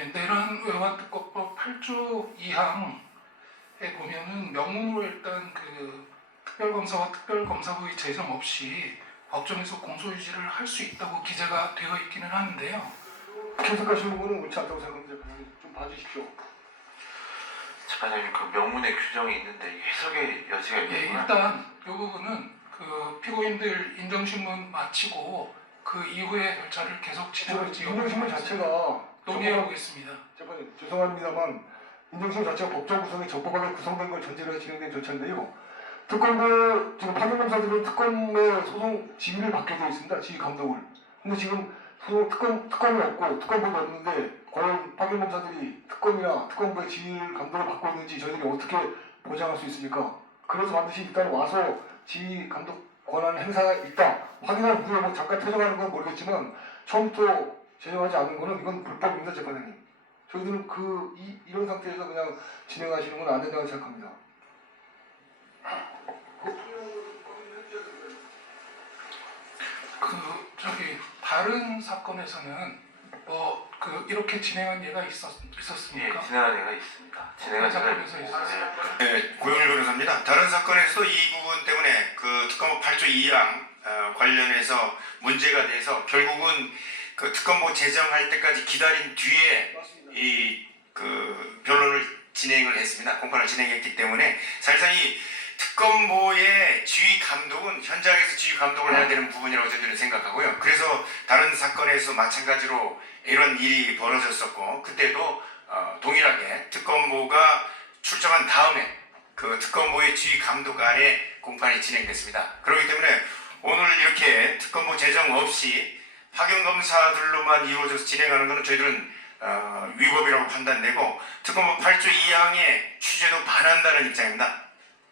네, 내란 외환특검법 8조 2항에 보면은 명문으로 일단 그 특별검사와 특별검사부의 제정 없이 법정에서 공소유지를 할 수 있다고 기재가 되어 있기는 하는데요. 계속하시는 부분은 옳지 않다고 생각합니다. 좀 봐주십시오. 재판장님 그 명문의 규정이 있는데 해석의 여지가 예, 있는구나. 일단 이 부분은 그 피고인들 인정신문 마치고 그 이후의 절차를 계속 진행할지 인정신문 자체가 논의해 보겠습니다. 재판님 죄송합니다만 인정신문 자체가 법정 구성이 적법하게 구성된 걸 전제로 해서 진행된 절차인데요. 특검도 지금 판결검사들은 특검의 소송 지휘를 받게 되어 있습니다. 지휘 감독을. 근데 지금 소송 특검 특검이 없고 특검법이 없는데 과연 판결검사들이 특검이나 특검부의 지휘 감독을 받고 있는지 저희들이 어떻게 보장할 수 있습니까? 그래서 반드시 일단 와서 지휘 감독 권한 행사가 있다 확인할 후에 뭐 잠깐 퇴정하는 건 모르겠지만 처음부터 제정하지 않은 거는 이건 불법입니다 재판장님. 저희들은 그 이, 이런 상태에서 그냥 진행하시는 건 안 된다고 생각합니다. 그 저기 다른 사건에서는 뭐 그 이렇게 진행한 예가 있었 예, 있었습니까? 진행한 애가 있습니다. 진행한 사건에서 있습니다. 있었어요. 네. 네, 고영일 변호사입니다. 다른 사건에서도 이 부분 때문에 그 특검법 8조 2항 어, 관련해서 문제가 돼서 결국은 그 특검법 제정할 때까지 기다린 뒤에. 이 그 변론을 진행을 했습니다. 공판을 진행했기 때문에 사실상 이 특검보의 지휘 감독은 현장에서 지휘 감독을 해야 되는 부분이라고 저희들은 생각하고요. 그래서 다른 사건에서 마찬가지로 이런 일이 벌어졌었고 그때도 어, 동일하게 특검보가 출정한 다음에 그 특검보의 지휘 감독 아래 공판이 진행됐습니다. 그렇기 때문에 오늘 이렇게 특검보 제정 없이 파견 검사들로만 이루어져서 진행하는 것은 저희들은 어, 위법이라고 판단되고 특검법 8조 2항의 취재도 반한다는 입장입니다.